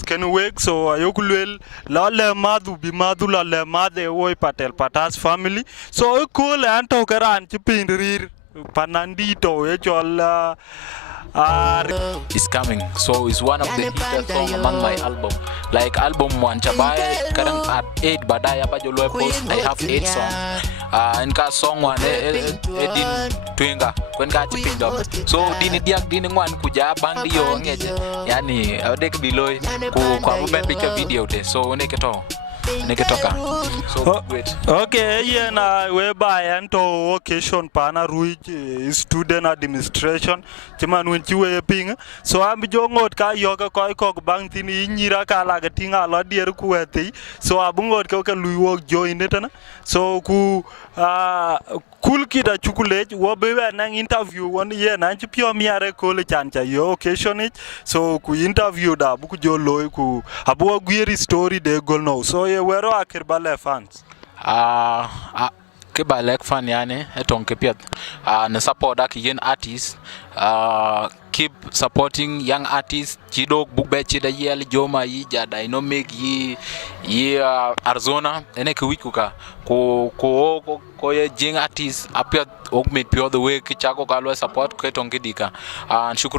Can wake so ayokulwel la le madu bi madu la le made woy patel patas family so cool anto karan ci pindir panandito e chol is coming, so it's one of the hittest song among my album. Like album one chabai current at 8 badaya ba jolo post I have 8 songs. And ka song one edin twinga when ka chipin up. So dini diak dini one kuja bang dio ngeje. Yani odek biloy ku kwa ruben picture video de. So neketo so wait. Okay, yeah, na whereby ento occasion pana ruich student administration chiman when chiwe ping so ambi jongot ka yoga koi kok bang tini nyira ka laga tinga lo dier kuweti so abungot ka luiwok join it na so ku CoolKid a chocolate wo be nang interview one year na chipio miare ko le chancha yo occasion it so ku interview da bu ku jolo ku abu gwiri story de gol no so ye wero akirbale fans ke balek fan yani etong ke piet na support ak yen artist keep supporting young artists chidok bugbe chida yel joma yi ja dynamic yi Arizona ene ke wikuka ko ye jing artist apiet ok mit pure the way ki chako kalwa support ke tong kidika and shukuru